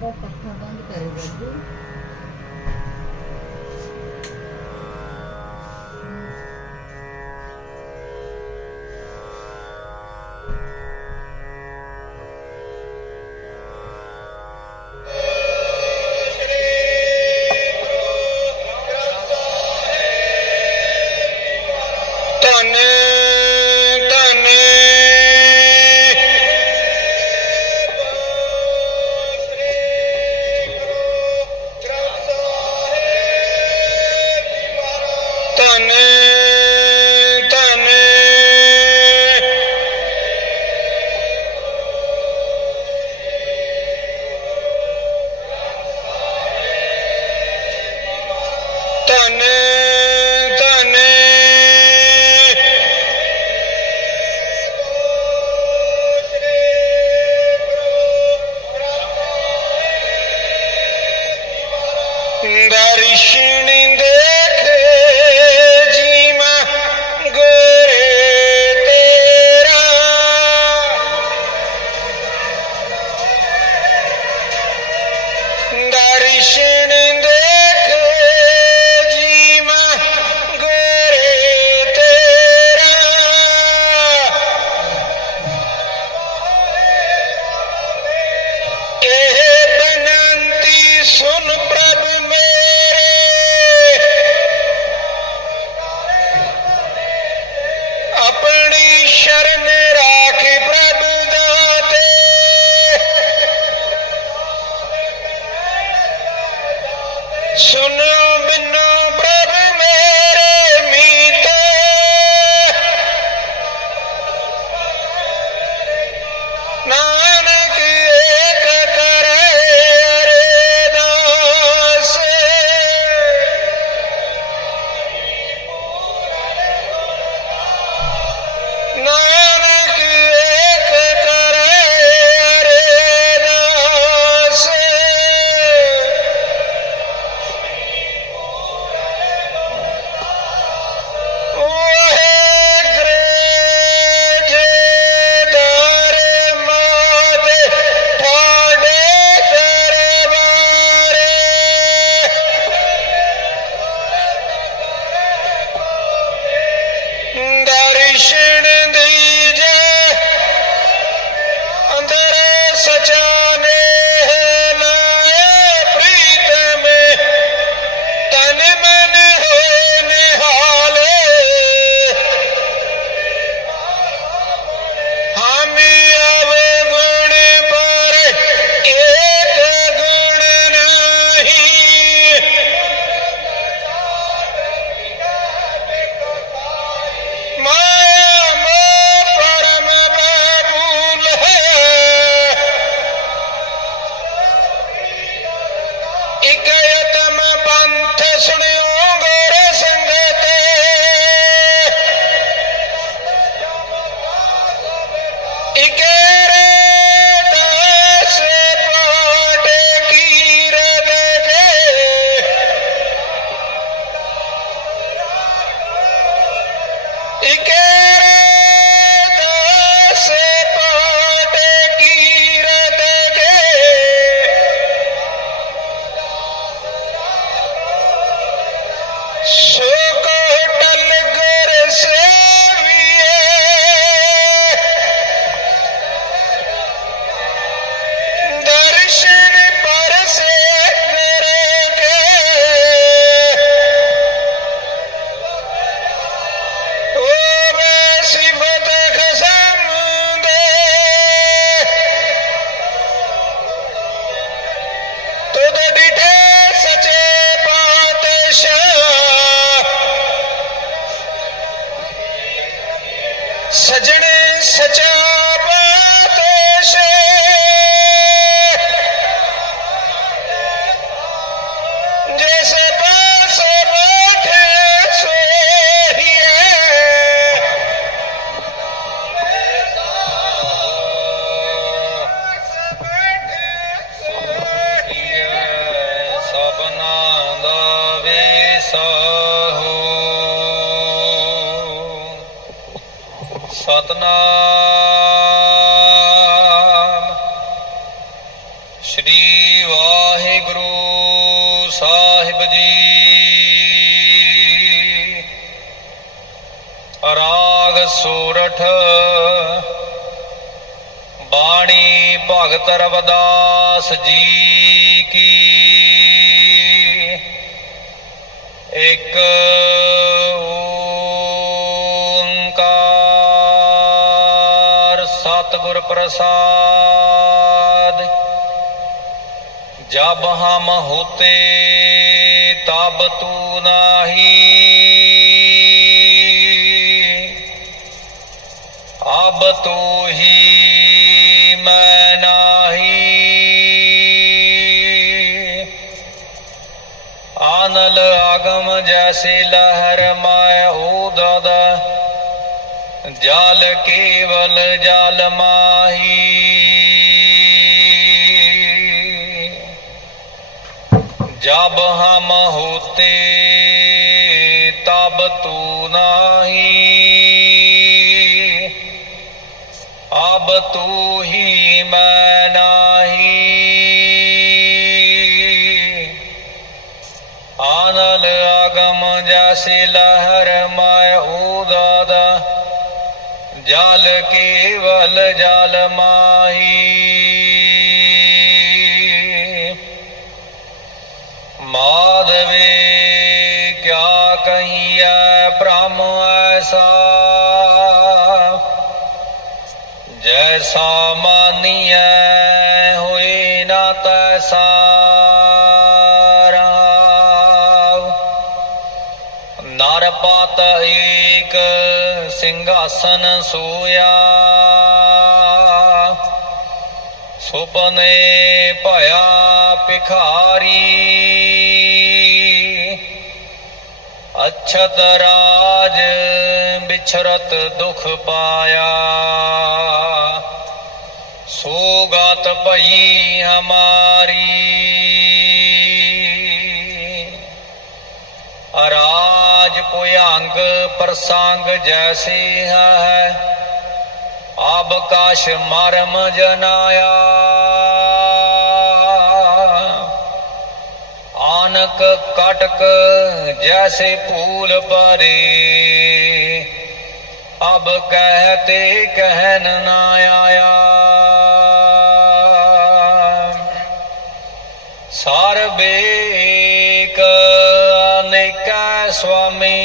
Bak bak buradan bir tane in ਸੁਨੋ ਬਿਨੋ ਇਕ ਵੇਸਾਹੋ ਸਤਨਾਮ। ਸ੍ਰੀ ਵਾਹਿਗੁਰੂ ਸਾਹਿਬ ਜੀ। ਰਾਗ ਸੂਰਠ। ਬਾਣੀ ਭਗਤ ਰਵਦਾਸ ਜੀ ਕੀ ਇੱਕ ਸਤਿਗੁਰ ਪ੍ਰਸਾਦ। ਜਬ ਹਮ ਹੋਤੇ ਤਬ ਤੂ ਨਾਹੀ। ਅਬ ਤੂ ਹੀ ਮੈਂ ਨਾਹੀ। ਆਗਮ ਜੈਸੀ ਲਹਿਰ ਮਾਇ ਉਦਦ ਜਲ ਕੇਵਲ ਜਲ ਮਾਹੀ। ਜਬ ਹਮ ਹੋਤੇ, ਤਬ ਤੂ ਨਾਹੀ। ਅਬ ਤੂ ਹੀ ਮੈਂ ਨਾਹੀ। ਸੇ ਲਹਰ ਮਾਇ ਉਦਾਦਾ ਜਲ ਕੇਵਲ ਜਲ ਮਾਹੀ। ਮਾਧਵੇ ਕਿਆ ਕਹੀਐ ਬ੍ਰਹਮ ਐਸਾ? ਜੈਸਾ ਮਾਨੀਐ, ਹੋਏ ਨਾ ਤੈਸਾ। ਨਾਭਾ ਤਹੀਕ ਸਿੰਘਾਸਨ ਸੋਇਆ। ਸੁਪਨੇ ਭਇਆ ਭਿਖਾਰੀ। ਅਛਤ ਰਾਜ ਵਿਛਰਤ ਦੁਖ ਪਾਇਆ। ਸੋਗਤ ਭਈ ਹਮਾਰੀ। ਅਰਾ ਅਰਾਜ ਭੁਯੰਗ ਪ੍ਰਸੰਗ ਜੈਸੇ ਹੈ। ਆਬਕਾਸ਼ ਮਰਮ ਜਨਾਇਆ। ਆਨਕ ਕਟਕ ਜੈਸੇ ਫੂਲ ਪਰੇ। ਅਬ ਕਹਤੇ ਕਹਿਨ ਨਾ ਆਇਆ। ਸਰਬੇਕ ਅਨੇਕਾ ਸੁਆਮੀ।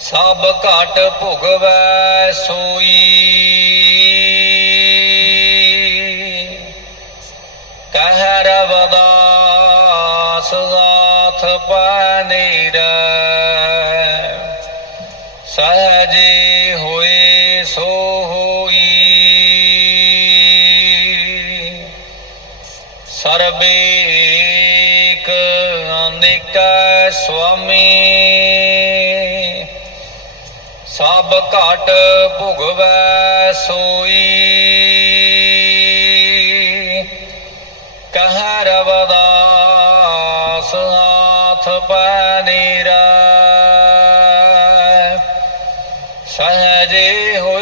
ਸਭ ਘਟ ਭੁਗਵੈ ਸੋਈ। ਕਹਿ ਰਵਦਾਸ ਹਾਥ ਪਾਨੀਰ ਸਹਜੇ ਹੋਏ ਸੋ ਹੋਈ। ਸਰਬੇ ਅਨੇਕ ਸੁਆਮੀ ਸਭ ਘਟ ਭੁਗਵੈ ਸੋਈ। ਕਹ ਰਵਦਾਸ ਹਾਥ ਪੈਨੀਰ ਸਹਜੇ ਹੋ